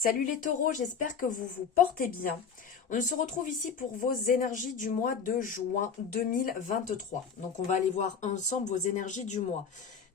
Salut les taureaux, j'espère que vous vous portez bien. On se retrouve ici pour vos énergies du mois de juin 2023. Donc on va aller voir ensemble vos énergies du mois.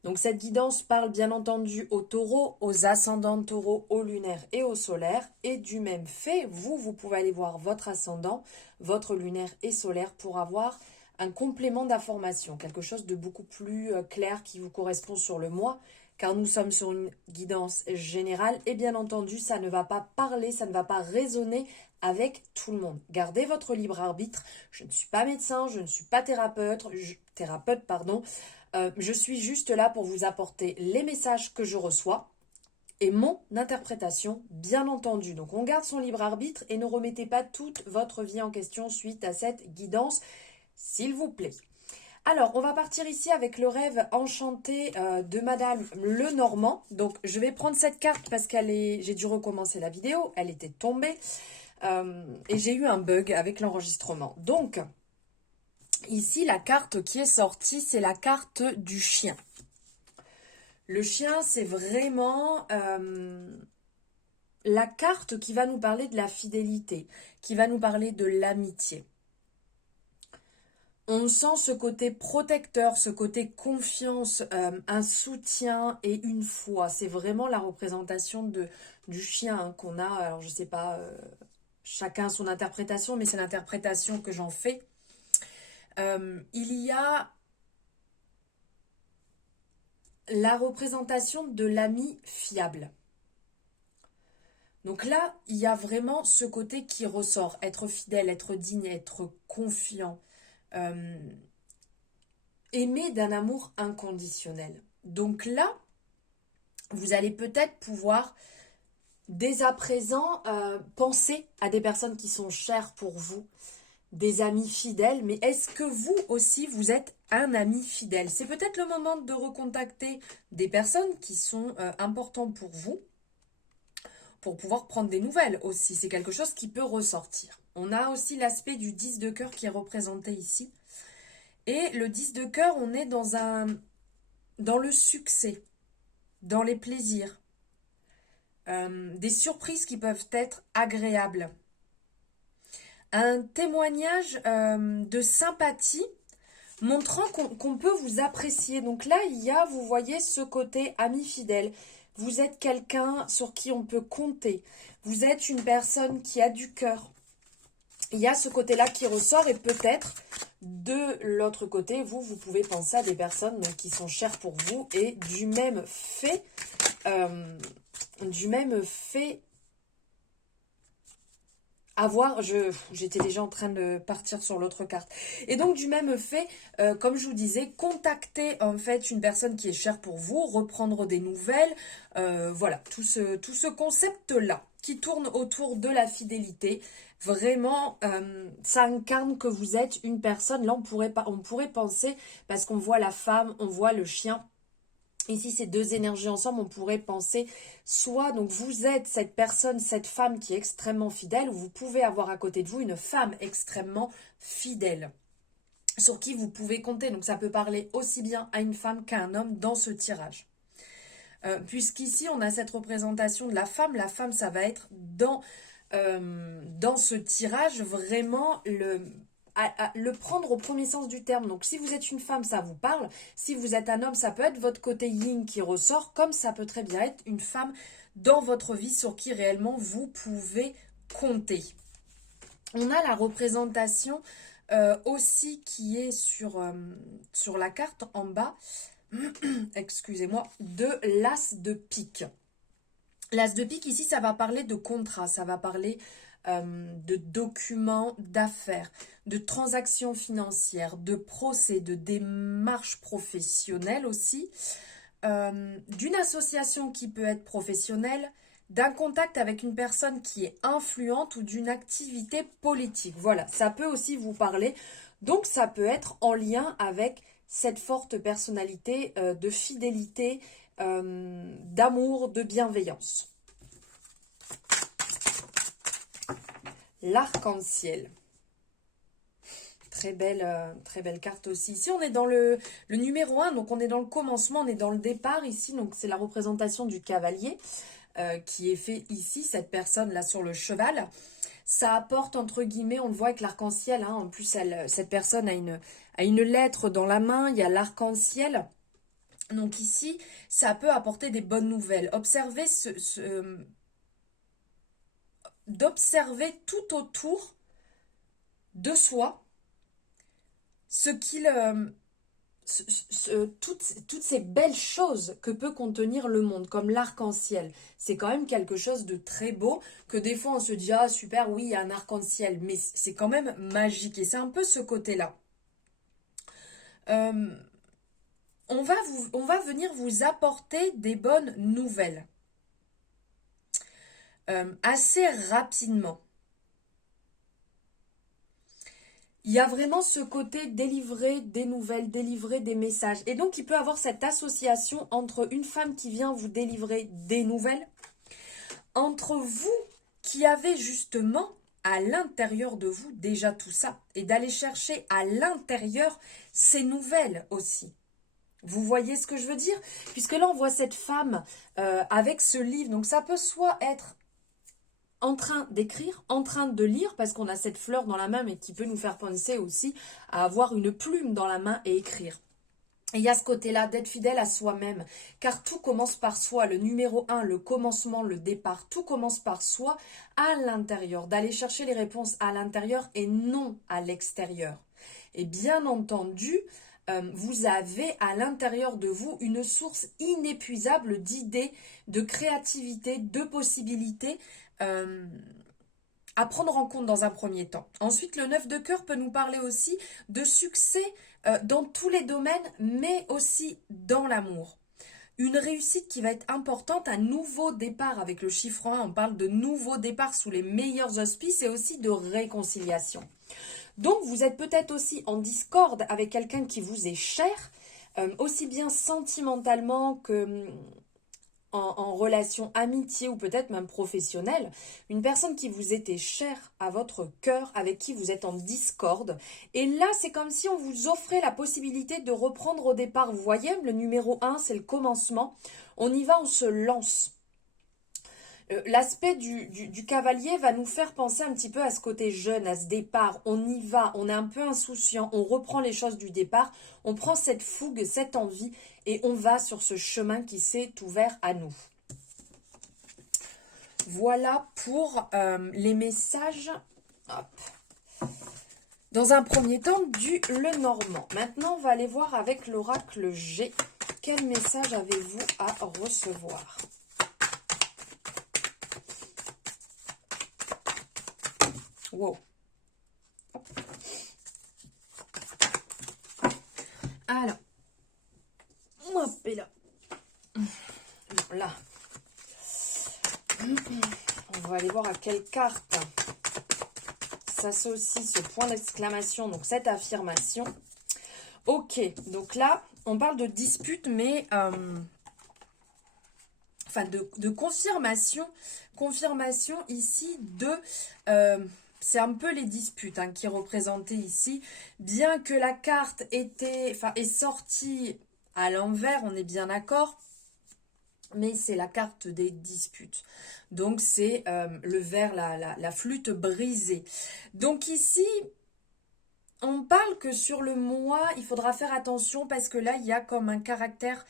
Donc cette guidance parle bien entendu aux taureaux, aux ascendants taureaux, aux lunaires et aux solaires. Et du même fait, vous pouvez aller voir votre ascendant, votre lunaire et solaire pour avoir un complément d'information, quelque chose de beaucoup plus clair qui vous correspond sur le mois, car nous sommes sur une guidance générale et bien entendu, ça ne va pas parler, ça ne va pas résonner avec tout le monde. Gardez votre libre arbitre. Je ne suis pas médecin, je ne suis pas thérapeute, pardon. Je suis juste là pour vous apporter les messages que je reçois et mon interprétation, bien entendu. Donc on garde son libre arbitre et ne remettez pas toute votre vie en question suite à cette guidance, s'il vous plaît. Alors, on va partir ici avec le rêve enchanté de Madame Lenormand. Donc, je vais prendre cette carte parce j'ai dû recommencer la vidéo, elle était tombée et j'ai eu un bug avec l'enregistrement. Donc, ici, la carte qui est sortie, c'est la carte du chien. Le chien, c'est vraiment la carte qui va nous parler de la fidélité, qui va nous parler de l'amitié. On sent ce côté protecteur, ce côté confiance, un soutien et une foi. C'est vraiment la représentation du chien qu'on a. Alors, je ne sais pas, chacun son interprétation, mais c'est l'interprétation que j'en fais. Il y a la représentation de l'ami fiable. Donc là, il y a vraiment ce côté qui ressort. Être fidèle, être digne, être confiant. Aimer d'un amour inconditionnel. Donc là, vous allez peut-être pouvoir, dès à présent, penser à des personnes qui sont chères pour vous, des amis fidèles, mais est-ce que vous aussi, vous êtes un ami fidèle? C'est peut-être le moment de recontacter des personnes qui sont importantes pour vous, pour pouvoir prendre des nouvelles aussi. C'est quelque chose qui peut ressortir. On a aussi l'aspect du 10 de cœur qui est représenté ici. Et le 10 de cœur, on est dans le succès, dans les plaisirs, des surprises qui peuvent être agréables. Un témoignage de sympathie montrant qu'on peut vous apprécier. Donc là, vous voyez ce côté ami fidèle. Vous êtes quelqu'un sur qui on peut compter. Vous êtes une personne qui a du cœur. Il y a ce côté-là qui ressort et peut-être de l'autre côté, vous pouvez penser à des personnes donc, qui sont chères pour vous et du même fait, j'étais déjà en train de partir sur l'autre carte. Et donc du même fait, comme je vous disais, contacter en fait une personne qui est chère pour vous, reprendre des nouvelles, voilà, tout ce concept-là qui tourne autour de la fidélité. Vraiment, ça incarne que vous êtes une personne. Là, on pourrait penser, parce qu'on voit la femme, on voit le chien. Ici, ces deux énergies ensemble, on pourrait penser soit, donc vous êtes cette personne, cette femme qui est extrêmement fidèle, ou vous pouvez avoir à côté de vous une femme extrêmement fidèle, sur qui vous pouvez compter. Donc ça peut parler aussi bien à une femme qu'à un homme dans ce tirage. Puisqu'ici, on a cette représentation de la femme. La femme, ça va être dans ce tirage vraiment le prendre au premier sens du terme. Donc si vous êtes une femme, ça vous parle. Si vous êtes un homme, ça peut être votre côté yin qui ressort, comme ça peut très bien être une femme dans votre vie sur qui réellement vous pouvez compter. On a la représentation aussi qui est sur la carte en bas, excusez-moi, de l'as de pique. L'as de pique ici, ça va parler de contrat, ça va parler de documents d'affaires, de transactions financières, de procès, de démarches professionnelles aussi, d'une association qui peut être professionnelle, d'un contact avec une personne qui est influente ou d'une activité politique. Voilà, ça peut aussi vous parler. Donc ça peut être en lien avec cette forte personnalité de fidélité, d'amour, de bienveillance. L'arc-en-ciel. Très belle carte aussi. Ici, on est dans le numéro 1, donc on est dans le commencement, on est dans le départ ici. Donc, c'est la représentation du cavalier. qui est fait ici, cette personne-là sur le cheval. Ça apporte, entre guillemets, on le voit avec l'arc-en-ciel, hein, en plus cette personne a une lettre dans la main, il y a l'arc-en-ciel. Donc ici, ça peut apporter des bonnes nouvelles. Observez d'observer tout autour de soi ce qu'il toutes ces belles choses que peut contenir le monde, comme l'arc-en-ciel. C'est quand même quelque chose de très beau, que des fois on se dit, ah super, oui, il y a un arc-en-ciel, mais c'est quand même magique, et c'est un peu ce côté-là. Euh, on va venir vous apporter des bonnes nouvelles, assez rapidement. Il y a vraiment ce côté délivrer des nouvelles, délivrer des messages. Et donc, il peut y avoir cette association entre une femme qui vient vous délivrer des nouvelles, entre vous qui avez justement à l'intérieur de vous déjà tout ça, et d'aller chercher à l'intérieur ces nouvelles aussi. Vous voyez ce que je veux dire? Puisque là, on voit cette femme avec ce livre. Donc, ça peut soit être en train d'écrire, en train de lire, parce qu'on a cette fleur dans la main, mais qui peut nous faire penser aussi à avoir une plume dans la main et écrire. Et il y a ce côté-là d'être fidèle à soi-même, car tout commence par soi. Le numéro 1, le commencement, le départ, tout commence par soi, à l'intérieur, d'aller chercher les réponses à l'intérieur et non à l'extérieur. Et bien entendu, vous avez à l'intérieur de vous une source inépuisable d'idées, de créativité, de possibilités, à prendre en compte dans un premier temps. Ensuite, le 9 de cœur peut nous parler aussi de succès dans tous les domaines, mais aussi dans l'amour. Une réussite qui va être importante, un nouveau départ avec le chiffre 1, on parle de nouveau départ sous les meilleurs auspices et aussi de réconciliation. Donc, vous êtes peut-être aussi en discorde avec quelqu'un qui vous est cher, aussi bien sentimentalement que en relation amitié ou peut-être même professionnelle, une personne qui vous était chère à votre cœur, avec qui vous êtes en discorde. Et là, c'est comme si on vous offrait la possibilité de reprendre au départ. Vous voyez, le numéro 1, c'est le commencement. On y va, on se lance. L'aspect du cavalier va nous faire penser un petit peu à ce côté jeune, à ce départ. On y va, on est un peu insouciant, on reprend les choses du départ, on prend cette fougue, cette envie et on va sur ce chemin qui s'est ouvert à nous. Voilà pour les messages. Hop. Dans un premier temps, du Lenormand. Maintenant, on va aller voir avec l'oracle G. Quel message avez-vous à recevoir ? Wow. Alors, hop, et là. Là. On va aller voir à quelle carte s'associe ce point d'exclamation, donc cette affirmation. Ok, donc là, on parle de dispute, mais enfin de confirmation. Confirmation ici de... c'est un peu les disputes hein, qui est représentée ici. Bien que la carte est sortie à l'envers, on est bien d'accord, mais c'est la carte des disputes. Donc c'est le verre, la flûte brisée. Donc ici, on parle que sur le mois, il faudra faire attention parce que là, il y a comme un caractère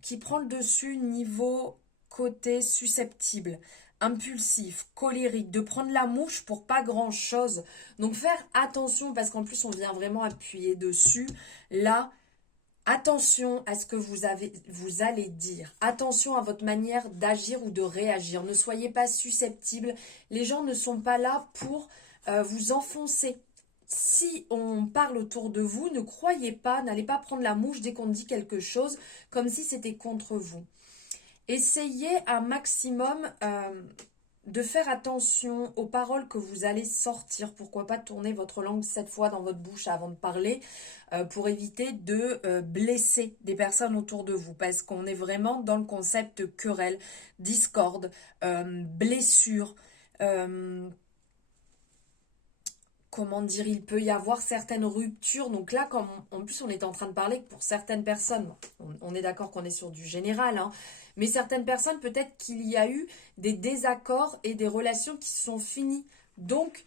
qui prend le dessus niveau côté susceptible, impulsif, colérique, de prendre la mouche pour pas grand chose. Donc faire attention parce qu'en plus on vient vraiment appuyer dessus. Là, attention à ce que vous allez dire. Attention à votre manière d'agir ou de réagir. Ne soyez pas susceptible. Les gens ne sont pas là pour vous enfoncer. Si on parle autour de vous, ne croyez pas, n'allez pas prendre la mouche dès qu'on dit quelque chose comme si c'était contre vous. Essayez un maximum de faire attention aux paroles que vous allez sortir. Pourquoi pas tourner votre langue 7 fois dans votre bouche avant de parler pour éviter de blesser des personnes autour de vous. Parce qu'on est vraiment dans le concept querelle, discorde, blessure, comment dire, il peut y avoir certaines ruptures. Donc là, comme en plus on est en train de parler que pour certaines personnes, on est d'accord qu'on est sur du général, hein, mais certaines personnes, peut-être qu'il y a eu des désaccords et des relations qui se sont finies. Donc,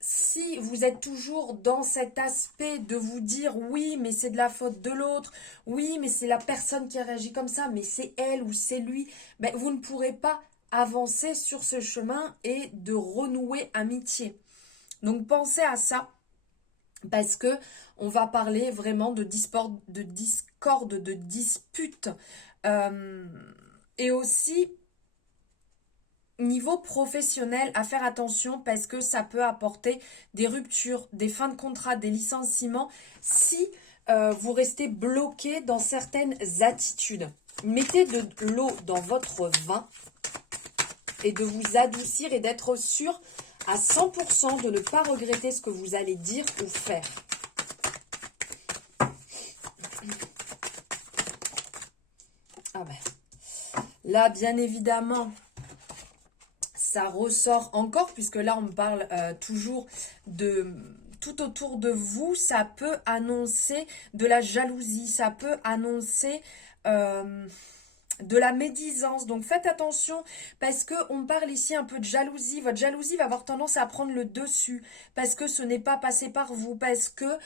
si vous êtes toujours dans cet aspect de vous dire oui, mais c'est de la faute de l'autre, oui, mais c'est la personne qui a réagi comme ça, mais c'est elle ou c'est lui, ben, vous ne pourrez pas avancer sur ce chemin et de renouer amitié. Donc pensez à ça parce que on va parler vraiment de discorde, de dispute et aussi niveau professionnel, à faire attention parce que ça peut apporter des ruptures, des fins de contrat, des licenciements si vous restez bloqué dans certaines attitudes. Mettez de l'eau dans votre vin et de vous adoucir et d'être sûr à 100% de ne pas regretter ce que vous allez dire ou faire. Ah ben, là, bien évidemment, ça ressort encore, puisque là, on me parle toujours de tout autour de vous. Ça peut annoncer de la jalousie, ça peut annoncer de la médisance. Donc faites attention parce qu'on parle ici un peu de jalousie. Votre jalousie va avoir tendance à prendre le dessus parce que ce n'est pas passé par vous. Parce que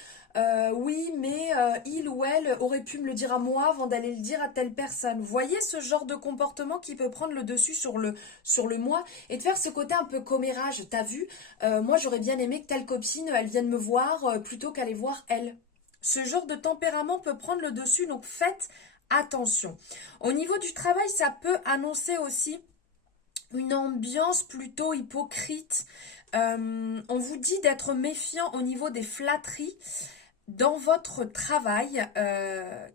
oui, mais il ou elle aurait pu me le dire à moi avant d'aller le dire à telle personne. Vous voyez ce genre de comportement qui peut prendre le dessus sur le moi et de faire ce côté un peu commérage. T'as vu, moi j'aurais bien aimé que telle copine elle vienne me voir plutôt qu'aller voir elle. Ce genre de tempérament peut prendre le dessus, donc faites attention. Au niveau du travail, ça peut annoncer aussi une ambiance plutôt hypocrite. On vous dit d'être méfiant au niveau des flatteries dans votre travail,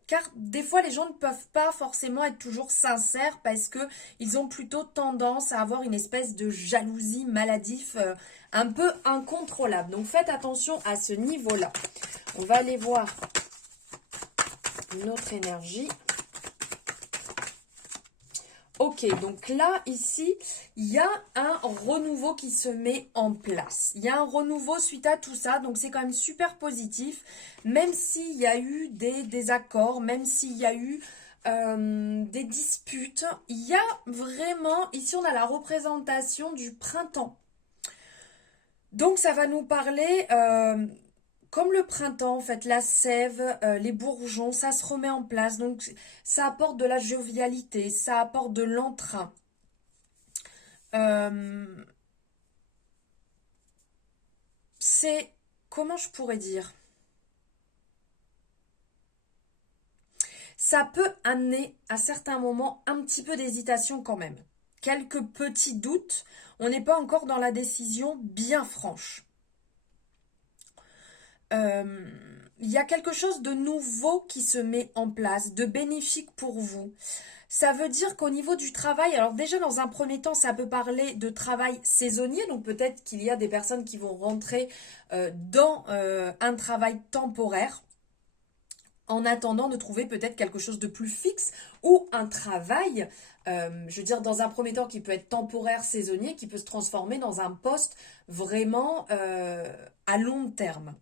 car des fois les gens ne peuvent pas forcément être toujours sincères parce que ils ont plutôt tendance à avoir une espèce de jalousie maladive un peu incontrôlable. Donc faites attention à ce niveau-là. On va aller voir notre énergie. Ok, donc là, ici, il y a un renouveau qui se met en place. Il y a un renouveau suite à tout ça, donc c'est quand même super positif. Même s'il y a eu des désaccords, même s'il y a eu des disputes, il y a vraiment, ici on a la représentation du printemps. Donc ça va nous parler... comme le printemps, en fait, la sève, les bourgeons, ça se remet en place. Donc, ça apporte de la jovialité, ça apporte de l'entrain. C'est, comment je pourrais dire? Ça peut amener à certains moments un petit peu d'hésitation quand même. Quelques petits doutes. On n'est pas encore dans la décision bien franche. Il y a quelque chose de nouveau qui se met en place, de bénéfique pour vous. Ça veut dire qu'au niveau du travail, alors déjà dans un premier temps, ça peut parler de travail saisonnier, donc peut-être qu'il y a des personnes qui vont rentrer dans un travail temporaire en attendant de trouver peut-être quelque chose de plus fixe ou un travail, je veux dire dans un premier temps qui peut être temporaire, saisonnier, qui peut se transformer dans un poste vraiment à long terme.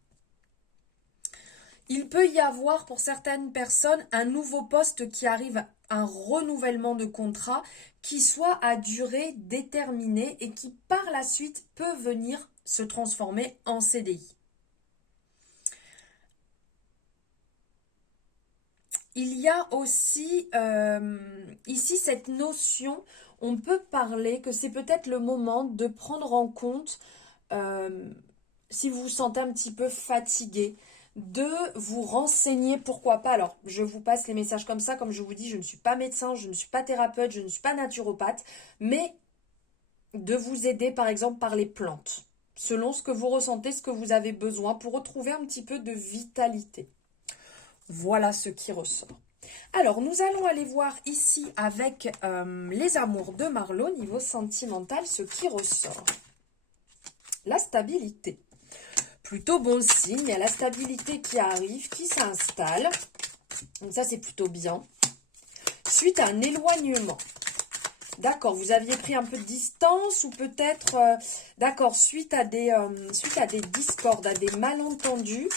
Il peut y avoir pour certaines personnes un nouveau poste qui arrive, un renouvellement de contrat qui soit à durée déterminée et qui par la suite peut venir se transformer en CDI. Il y a aussi ici cette notion, on peut parler que c'est peut-être le moment de prendre en compte, si vous vous sentez un petit peu fatigué, de vous renseigner, pourquoi pas. Alors, je vous passe les messages comme ça, comme je vous dis, je ne suis pas médecin, je ne suis pas thérapeute, je ne suis pas naturopathe, mais de vous aider par exemple par les plantes, selon ce que vous ressentez, ce que vous avez besoin, pour retrouver un petit peu de vitalité. Voilà ce qui ressort. Alors, nous allons aller voir ici avec les amours de Marlo, niveau sentimental, ce qui ressort. La stabilité. Plutôt bon signe, il y a la stabilité qui arrive, qui s'installe. Donc ça, c'est plutôt bien. Suite à un éloignement. D'accord, vous aviez pris un peu de distance ou peut-être, d'accord, suite à des discordes, à des malentendus.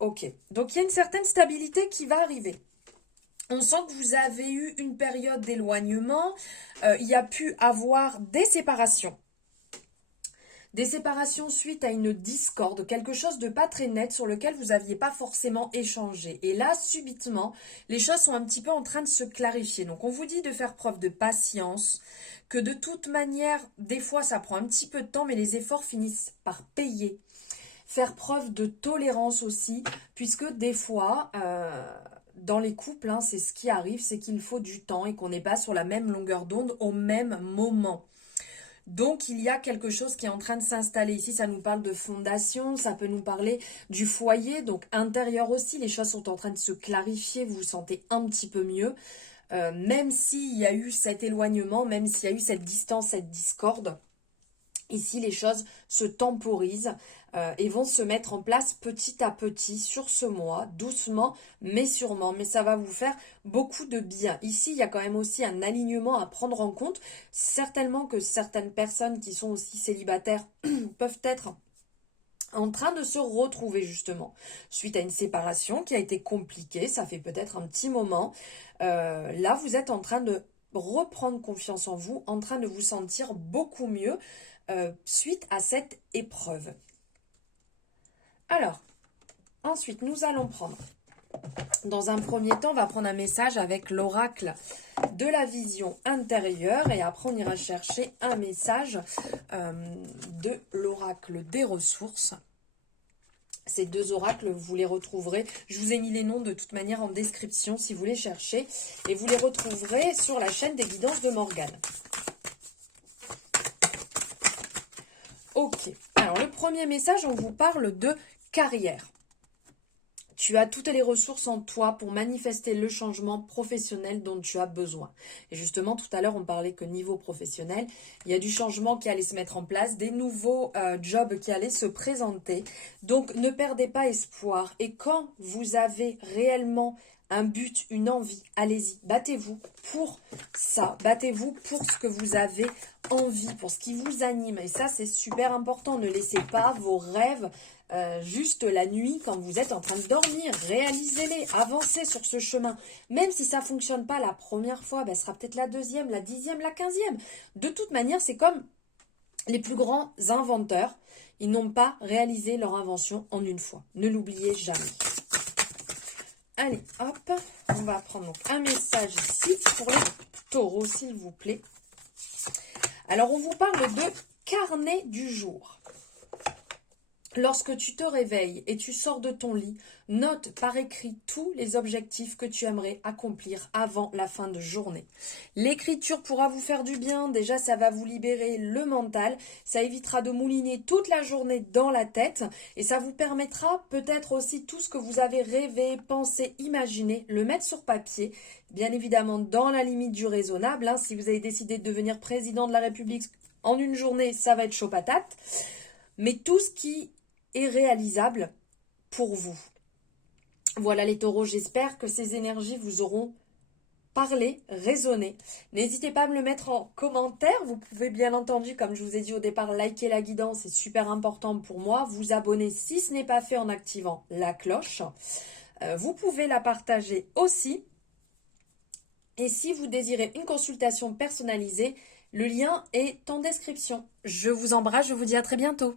Ok, donc il y a une certaine stabilité qui va arriver. On sent que vous avez eu une période d'éloignement, il y a pu avoir des séparations. Des séparations suite à une discorde, quelque chose de pas très net sur lequel vous n'aviez pas forcément échangé. Et là, subitement, les choses sont un petit peu en train de se clarifier. Donc, on vous dit de faire preuve de patience, que de toute manière, des fois, ça prend un petit peu de temps, mais les efforts finissent par payer. Faire preuve de tolérance aussi, puisque des fois, dans les couples, hein, c'est ce qui arrive, c'est qu'il faut du temps et qu'on n'est pas sur la même longueur d'onde au même moment. Donc, il y a quelque chose qui est en train de s'installer. Ici, ça nous parle de fondation, ça peut nous parler du foyer, donc intérieur aussi. Les choses sont en train de se clarifier, vous vous sentez un petit peu mieux. Même s'il y a eu cet éloignement, même s'il y a eu cette distance, cette discorde, ici, les choses se temporisent et vont se mettre en place petit à petit sur ce mois, doucement mais sûrement. Mais ça va vous faire beaucoup de bien. Ici, il y a quand même aussi un alignement à prendre en compte. Certainement que certaines personnes qui sont aussi célibataires peuvent être en train de se retrouver justement suite à une séparation qui a été compliquée. Ça fait peut-être un petit moment. Là, vous êtes en train de reprendre confiance en vous, en train de vous sentir beaucoup mieux suite à cette épreuve. Alors, ensuite, nous allons prendre, dans un premier temps, on va prendre un message avec l'oracle de la vision intérieure et après on ira chercher un message de l'oracle des ressources. Ces deux oracles, vous les retrouverez. Je vous ai mis les noms de toute manière en description si vous les cherchez. Et vous les retrouverez sur la chaîne des guidances de Morgane. Ok. Alors, le premier message, on vous parle de carrière. Tu as toutes les ressources en toi pour manifester le changement professionnel dont tu as besoin. Et justement, tout à l'heure, on parlait que niveau professionnel, il y a du changement qui allait se mettre en place, des nouveaux jobs qui allaient se présenter. Donc, ne perdez pas espoir. Et quand vous avez réellement un but, une envie, allez-y, battez-vous pour ça. Battez-vous pour ce que vous avez envie, pour ce qui vous anime. Et ça, c'est super important. Ne laissez pas vos rêves juste la nuit quand vous êtes en train de dormir. Réalisez-les, avancez sur ce chemin. Même si ça ne fonctionne pas la première fois, ce sera peut-être la deuxième, la 10e, la 15e. De toute manière, c'est comme les plus grands inventeurs. Ils n'ont pas réalisé leur invention en une fois. Ne l'oubliez jamais. Allez, hop, on va prendre donc un message ici pour les taureaux, s'il vous plaît. Alors, on vous parle de carnet du jour. Lorsque tu te réveilles et tu sors de ton lit, note par écrit tous les objectifs que tu aimerais accomplir avant la fin de journée. L'écriture pourra vous faire du bien, déjà ça va vous libérer le mental, ça évitera de mouliner toute la journée dans la tête et ça vous permettra peut-être aussi tout ce que vous avez rêvé, pensé, imaginé, le mettre sur papier, bien évidemment dans la limite du raisonnable. Si vous avez décidé de devenir président de la République en une journée, ça va être chaud patate, mais tout ce qui est réalisable pour vous. Voilà les taureaux, j'espère que ces énergies vous auront parlé, résonné. N'hésitez pas à me le mettre en commentaire. Vous pouvez bien entendu, comme je vous ai dit au départ, liker la guidance, c'est super important pour moi. Vous abonner si ce n'est pas fait en activant la cloche. Vous pouvez la partager aussi. Et si vous désirez une consultation personnalisée, le lien est en description. Je vous embrasse, je vous dis à très bientôt.